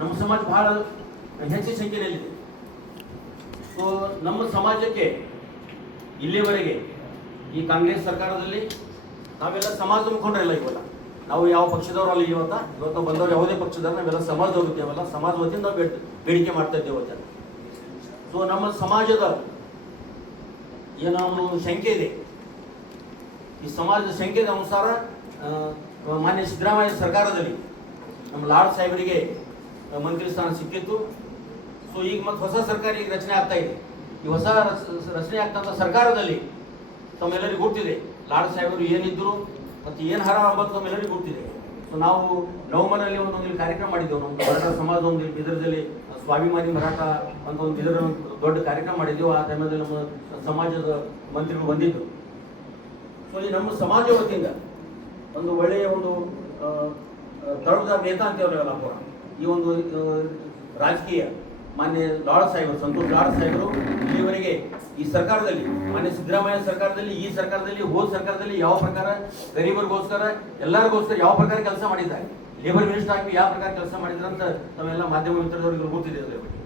ನಮ್ಮ ಸಮಾಜ ಬಹಳ ಹೆಚ್ಚಿನ ಸಂಖ್ಯೆಯಲ್ಲಿದೆ. ಸೊ ನಮ್ಮ ಸಮಾಜಕ್ಕೆ ಇಲ್ಲಿವರೆಗೆ ಈ ಕಾಂಗ್ರೆಸ್ ಸರ್ಕಾರದಲ್ಲಿ ನಾವೆಲ್ಲ ಸಮಾಜ ಮುಖಂಡರೆಲ್ಲ ಇವಲ್ಲ, ನಾವು ಯಾವ ಪಕ್ಷದವರಲ್ಲ. ಇವತ್ತು ಬಂದವರು ಯಾವುದೇ ಪಕ್ಷದವ್ರು ನಾವೆಲ್ಲ ಸಮಾಜದವ್ರು ಇದ್ದೇವಲ್ಲ, ಸಮಾಜ ವತಿಯಿಂದ ನಾವು ಬೇಡಿಕೆ ಮಾಡ್ತಾ ಇದ್ದೇವೆ ಇವತ್ತು. ಸೊ ನಮ್ಮ ಸಮಾಜದ ಏನೋ ಒಂದು ಸಂಖ್ಯೆ ಇದೆ, ಈ ಸಮಾಜದ ಸಂಖ್ಯೆದ ಅನುಸಾರ ಮಾನ್ಯ ಸಿದ್ದರಾಮಯ್ಯ ಸರ್ಕಾರದಲ್ಲಿ ನಮ್ಮ ಲಾಡ್ ಸಾಹೇಬರಿಗೆ ಮಂತ್ರಿ ಸ್ಥಾನ ಸಿಕ್ಕಿತ್ತು. ಸೊ ಈಗ ಮತ್ತೆ ಹೊಸ ಸರ್ಕಾರ ಈಗ ರಚನೆ ಆಗ್ತಾ ಇದೆ. ಈ ಹೊಸ ರಚನೆ ಆಗ್ತಂಥ ಸರ್ಕಾರದಲ್ಲಿ ತಮ್ಮೆಲ್ಲರಿಗೂ ಗೊತ್ತಿದೆ ಲಾಡ್ ಸಾಹೇಬರು ಏನಿದ್ರು ಮತ್ತು ಏನು ಹರ ಅಂಬತ್ತು ತಮ್ಮೆಲ್ಲರಿಗೂ ಗೊತ್ತಿದೆ. ಸೊ ನಾವು ನವೆಂಬರ್ನಲ್ಲಿ ಒಂದು ಕಾರ್ಯಕ್ರಮ ಮಾಡಿದ್ದೆವು. ನಮ್ಮ ಮರಾಠ ಸಮಾಜ ಒಂದು ಬಿದರದಲ್ಲಿ ಸ್ವಾಭಿಮಾನಿ ಮರಾಠ ಅಂತ ಒಂದು ಇದರ ದೊಡ್ಡ ಕಾರ್ಯಕ್ರಮ ಮಾಡಿದ್ದೆವು. ಆ ಟೈಮಲ್ಲಿ ನಮ್ಮ ಸಮಾಜದ ಮಂತ್ರಿಗಳು ಬಂದಿದ್ದರು. ಸೊ ಈ ನಮ್ಮ ಸಮಾಜ ವತಿಯಿಂದ ಒಂದು ಒಳ್ಳೆಯ ಒಂದು ತಳದಾರ ನೇತಾ ಅಂತೇವಲ್ಲ ಪೂರ ಈ ಒಂದು ರಾಜಕೀಯ ಮಾನ್ಯ ಲಾಡ್ ಸಾಹೇಬರು, ಸಂತೋಷ್ ಲಾಡ್ ಸಾಹೇಬರು ಇಲ್ಲಿವರೆಗೆ ಈ ಸರ್ಕಾರದಲ್ಲಿ, ಮಾನ್ಯ ಸಿದ್ದರಾಮಯ್ಯ ಸರ್ಕಾರದಲ್ಲಿ, ಈ ಸರ್ಕಾರದಲ್ಲಿ, ಹೋದ ಸರ್ಕಾರದಲ್ಲಿ ಯಾವ ಪ್ರಕಾರ ಗರೀಬರಿಗೋಸ್ಕರ ಎಲ್ಲರಿಗೋಸ್ಕರ ಯಾವ ಪ್ರಕಾರ ಕೆಲಸ ಮಾಡಿದ್ದಾರೆ, ಲೇಬರ್ ಮಿನಿಸ್ಟರ್ ಆಗಿ ಯಾವ ಪ್ರಕಾರ ಕೆಲಸ ಮಾಡಿದ್ರೆ ಅಂತ ನಾವೆಲ್ಲ ಮಾಧ್ಯಮ ಮಿತ್ರದವರಿಗೆ ಗೊತ್ತಿದೆ ಅದ್ರ ಬಗ್ಗೆ.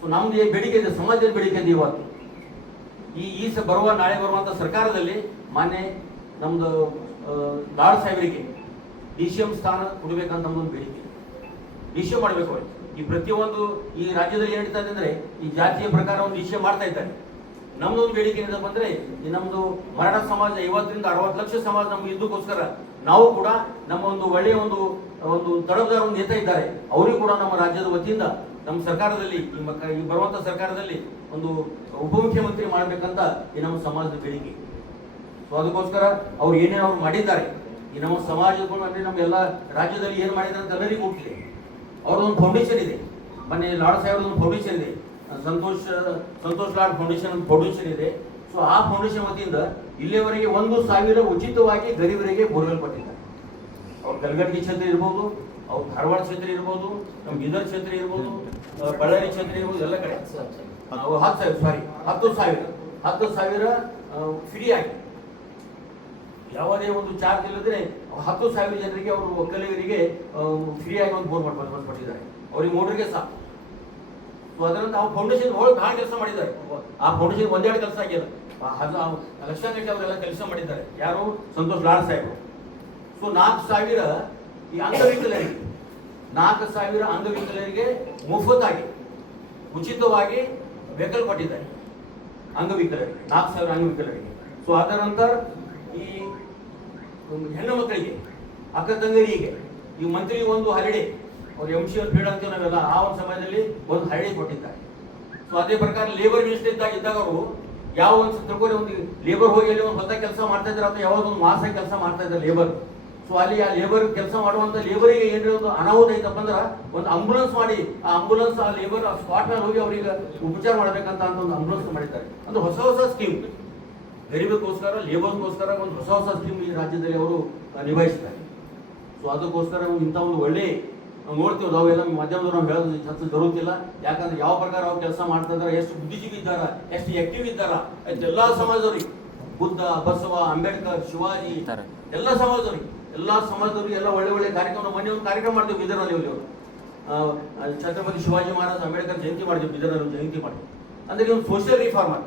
ಸೊ ನಮ್ದು ಬೇಡಿಕೆ ಇದೆ, ಸಮಾಜದ ಬೇಡಿಕೆ ಇದೆ. ಇವತ್ತು ಈ ನಾಳೆ ಬರುವಂಥ ಸರ್ಕಾರದಲ್ಲಿ ಮಾನ್ಯ ನಮ್ದು ಲಾಡ್ ಸಾಹೇಬರಿಗೆ ಡಿ.ಸಿ.ಎಂ ಸ್ಥಾನ ಕೊಡಬೇಕಂತ ನಮ್ದೊಂದು ಬೇಡಿಕೆ. ಡಿ.ಸಿ.ಎಂ ಮಾಡಬೇಕು. ಈ ಪ್ರತಿಯೊಂದು ಈ ರಾಜ್ಯದಲ್ಲಿ ಏನು ನಡೀತಾ ಇದೆ ಅಂದರೆ ಈ ಜಾತಿಯ ಪ್ರಕಾರ ಒಂದು ಡಿ.ಸಿ.ಎಂ ಮಾಡ್ತಾ ಇದ್ದಾರೆ. ನಮ್ದೊಂದು ಬೇಡಿಕೆ ಏನಪ್ಪ ಅಂದರೆ ಈ ನಮ್ಮದು ಮರಾಠ ಸಮಾಜ 50 ರಿಂದ 60 ಲಕ್ಷ ಸಮಾಜ ನಮ್ಗೆ ಇದಕ್ಕೋಸ್ಕರ ನಾವು ಕೂಡ ನಮ್ಮ ಒಂದು ಒಳ್ಳೆಯ ಒಂದು ತಳದಾರ ಒಂದು ನೇತಾ ಇದ್ದಾರೆ, ಅವರಿಗೂ ಕೂಡ ನಮ್ಮ ರಾಜ್ಯದ ವತಿಯಿಂದ ನಮ್ಮ ಸರ್ಕಾರದಲ್ಲಿ ಈ ಬರುವಂಥ ಸರ್ಕಾರದಲ್ಲಿ ಒಂದು ಉಪಮುಖ್ಯಮಂತ್ರಿ ಮಾಡಬೇಕಂತ ಈ ನಮ್ಮ ಸಮಾಜದ ಬೇಡಿಕೆ. ಸೊ ಅದಕ್ಕೋಸ್ಕರ ಅವ್ರು ಏನೇನು ಅವ್ರು ಮಾಡಿದ್ದಾರೆ, ಈ ನಮ್ಮ ಸಮಾಜಗಳು ಅಂದರೆ ನಮ್ಮ ಎಲ್ಲ ರಾಜ್ಯದಲ್ಲಿ ಏನು ಮಾಡಿದ್ದಾರೆ ಅಂತ ಎಲ್ಲರಿಗೂ ಗೊತ್ತಿದೆ. ಅವ್ರದ್ದೊಂದು ಫೌಂಡೇಶನ್ ಇದೆ, ಮೊನ್ನೆ ಲಾಡ್ ಸಾಹೇಬ್ರದೊಂದು ಫೌಂಡೇಶನ್ ಇದೆ, ಸಂತೋಷ್ ಲಾಡ್ ಫೌಂಡೇಶನ್ ಇದೆ. ಸೊ ಆ ಫೌಂಡೇಶನ್ ವತಿಯಿಂದ ಇಲ್ಲಿಯವರೆಗೆ 1,000 ಉಚಿತವಾಗಿ ಗರೀಬರಿಗೆ ಬೋರ್ವೆಲ್ ಕೊಟ್ಟಿದ್ದಾರೆ. ಅವ್ರ ಕಲಗಡ್ಗಿ ಕ್ಷೇತ್ರ ಇರ್ಬೋದು, ಅವ್ರ ಧಾರವಾಡ ಕ್ಷೇತ್ರ ಇರ್ಬೋದು, ನಮ್ಮ ಬೀದರ್ ಕ್ಷೇತ್ರ ಇರ್ಬೋದು, ಬಳ್ಳಾರಿ ಕ್ಷೇತ್ರ ಇರ್ಬೋದು, ಎಲ್ಲ ಕಡೆ 10,000 ಫ್ರೀ ಆಗಿ, ಯಾವುದೇ ಒಂದು ಚಾರ್ಜ್ ಇಲ್ಲದ್ರೆ 10,000 ಜನರಿಗೆ ಅವರು ಒಕ್ಕಲಿಗರಿಗೆ ಫ್ರೀ ಆಗಿ ಒಂದು ಬೋರ್ ಕೊಟ್ಟಿದ್ದಾರೆ. ಅವ್ರಿಗೆ ಮೋಟ್ರಿಗೆ ಸಾಕು. ಸೊ ಅದರಿಂದ ನಾವು ಫೌಂಡೇಶನ್ ಒಳಗೆ ಭಾಳ ಕೆಲಸ ಮಾಡಿದ್ದಾರೆ. ಆ ಫೌಂಡೇಶನ್ ಒಂದೆರಡು ಕೆಲಸ ಆಗಿಲ್ಲ, ಲಕ್ಷಾಂಗಟ್ಟಲೆ ಅವರೆಲ್ಲ ಕೆಲಸ ಮಾಡಿದ್ದಾರೆ. ಯಾರು? ಸಂತೋಷ್ ಲಾಡ್ ಸಾಹೇಬರು. ಸೊ 4,000 ಈ ಅಂಗವಿಕಲರಿಗೆ 4,000 ಅಂಗವಿಕಲರಿಗೆ ಮುಫತ್ತಾಗಿ ಉಚಿತವಾಗಿ ವೆಹಿಕಲ್ ಕೊಟ್ಟಿದ್ದಾರೆ. ಅಂಗವಿಕಲರಿಗೆ 4,000 ಅಂಗವಿಕಲರಿಗೆ. ಸೊ ಅದರ ನಂತರ ಈ ಹೆಣ್ಣು ಮಕ್ಕಳಿಗೆ, ಅಕ್ಕ ತಂಗರಿಗೆ, ಈ ಮಂತ್ರಿ ಒಂದು ಹಾಲಿಡೇ, ಅವ್ರು MCL ಪೀಡ್ ಅಂತೀವಿ ನಾವೆಲ್ಲ, ಆ ಒಂದು ಸಮಯದಲ್ಲಿ ಒಂದು ಹಾಲಿಡೇ ಕೊಟ್ಟಿದ್ದಾರೆ. ಸೊ ಅದೇ ಪ್ರಕಾರ ಲೇಬರ್ ಮಿನಿಸ್ಟರ್ ಇದ್ದಾಗ ಅವರು ಯಾವ ಒಂದು ತಿಳ್ಕೊರಿ ಒಂದು ಲೇಬರ್ ಹೋಗಿ ಅಲ್ಲಿ ಒಂದು ಹೊಸ ಕೆಲಸ ಮಾಡ್ತಾ ಇದ್ದಾರೆ ಅಥವಾ ಯಾವುದೊಂದು ಮಾಸ ಕೆಲಸ ಮಾಡ್ತಾ ಇದ್ದಾರೆ ಲೇಬರ್. ಸೊ ಅಲ್ಲಿ ಆ ಲೇಬರ್ ಕೆಲಸ ಮಾಡುವಂಥ ಲೇಬರಿಗೆ ಏನಾರ ಒಂದು ಅನಾಹುತ ಐತಪ್ಪ ಅಂದ್ರೆ ಒಂದು ಆಂಬುಲೆನ್ಸ್ ಮಾಡಿ ಆ ಆಂಬುಲೆನ್ಸ್ ಆ ಲೇಬರ್ ಸ್ಪಾಟ್ ಮೇಲೆ ಹೋಗಿ ಅವರಿಗೆ ಉಪಚಾರ ಮಾಡಬೇಕಂತ ಒಂದು ಆಂಬುಲೆನ್ಸ್ ಮಾಡಿದ್ದಾರೆ. ಅಂದ್ರೆ ಹೊಸ ಸ್ಕೀಮ್ ಗರೀಬರಿಗೋಸ್ಕರ, ಲೇಬರ್ಗೋಸ್ಕರ ಒಂದು ಹೊಸ ಸ್ಕೀಮ್ ಈ ರಾಜ್ಯದಲ್ಲಿ ಅವರು ನಿಭಾಯಿಸಿದ್ದಾರೆ. ಸೊ ಅದಕ್ಕೋಸ್ಕರ ಇಂಥ ಒಂದು ಒಳ್ಳೆ ನೋಡ್ತೀವಿ. ಅವೆಲ್ಲ ಮಾಧ್ಯಮದವ್ರು ನಾವು ಹೇಳೋದು ಹೆಚ್ಚು ಜರುಗುತ್ತಿಲ್ಲ. ಯಾಕಂದ್ರೆ ಯಾವ ಪ್ರಕಾರ ಅವ್ರು ಕೆಲಸ ಮಾಡ್ತಾ ಇದ್ದಾರೆ, ಎಷ್ಟು ಬುದ್ಧಿಜೀವಿ ಇದ್ದಾರ, ಎಷ್ಟು ಆಕ್ಟಿವ್ ಇದ್ದಾರ, ಎಲ್ಲ ಸಮಾಜದವ್ರಿಗೆ, ಬುದ್ಧ, ಬಸವ, ಅಂಬೇಡ್ಕರ್, ಶಿವಾಜಿ, ಎಲ್ಲ ಸಮಾಜದವ್ರಿಗೆ ಎಲ್ಲ ಒಳ್ಳೆ ಕಾರ್ಯಕ್ರಮ. ಮೊನ್ನೆ ಒಂದು ಕಾರ್ಯಕ್ರಮ ಮಾಡ್ತೀವಿ ಬೀದರ್ನಲ್ಲಿ. ಅವರು ಛತ್ರಪತಿ ಶಿವಾಜಿ ಮಹಾರಾಜ್ ಅಂಬೇಡ್ಕರ್ ಜಯಂತಿ ಮಾಡಿದ್ವಿ, ಬೀದರ್ನಲ್ಲಿ ಜಯಂತಿ ಮಾಡಿದ್ವಿ. ಅಂದ್ರೆ ಒಂದು ಸೋಷಿಯಲ್ ರಿಫಾರ್ಮರ್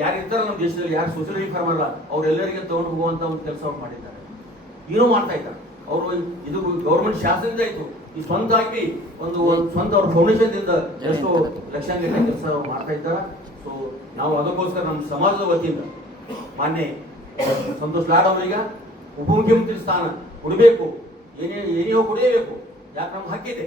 ಯಾರು ಇರ್ತಾರ ನಮ್ಮ ದೇಶದಲ್ಲಿ, ಯಾರು ಸೋಷಿಯಲ್ ರಿಫಾರ್ಮರ್ ಅವರೆಲ್ಲರಿಗೆ ತಗೊಂಡು ಹೋಗುವಂತ ಒಂದು ಕೆಲಸ ಅವ್ರು ಮಾಡಿದ್ದಾರೆ, ಏನೋ ಮಾಡ್ತಾ ಇದ್ದಾರೆ. ಅವರು ಇದು ಗೌರ್ಮೆಂಟ್ ಶಾಸನದಿಂದ ಆಯ್ತು, ಈ ಸ್ವಂತ ಆಗಿ ಒಂದು ಸ್ವಂತ ಅವ್ರ ಫೌಂಡೇಶನ್ದಿಂದ ಎಷ್ಟೋ ಲಕ್ಷಾಂತರ ಕೆಲಸ ಮಾಡ್ತಾ ಇದ್ದಾರೆ. ಸೊ ನಾವು ಅದಕ್ಕೋಸ್ಕರ ನಮ್ಮ ಸಮಾಜದ ವತಿಯಿಂದ ಮಾನ್ಯ ಸಂತೋಷ್ ಲಾಡ್ ಅವರಿಗೆ ಉಪಮುಖ್ಯಮಂತ್ರಿ ಸ್ಥಾನ ಕೊಡಬೇಕು, ಏನೇ ಕೊಡಲೇಬೇಕು. ಯಾಕೆ ನಮ್ಮ ಹಕ್ಕಿದೆ,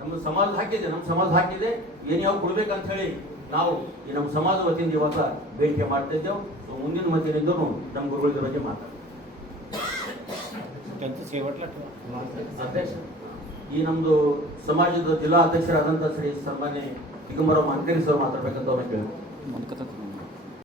ನಮ್ಮ ಸಮಾಜದ ಹಕ್ಕಿದೆ, ಏನೇ ಕೊಡ್ಬೇಕಂತ ಹೇಳಿ ನಾವು ಈ ನಮ್ಮ ಸಮಾಜದ ವತಿಯಿಂದ ಇವತ್ತು ಬೇಡಿಕೆ ಮಾಡ್ತಾ ಇದ್ದೇವೆ. ಸೊ ಮುಂದಿನ ಮಧ್ಯದಿಂದಲೂ ನಮ್ಮ ಗುರುಗಳ ಬಗ್ಗೆ ಮಾತಾಡ್ತೀವಿ. ಈ ನಮ್ದು ಸಮಾಜದ ಜಿಲ್ಲಾ ಅಧ್ಯಕ್ಷರಾದಂಥ ಶ್ರೀ ಸನ್ಮಾನ್ಯ ದಿಗಂಬರ ಮಾನ್ಕರಿ ಸರ್ ಮಾತಾಡ್ಬೇಕಂತ ಅವ್ರನ್ನ ಕೇಳಿದ್ರು.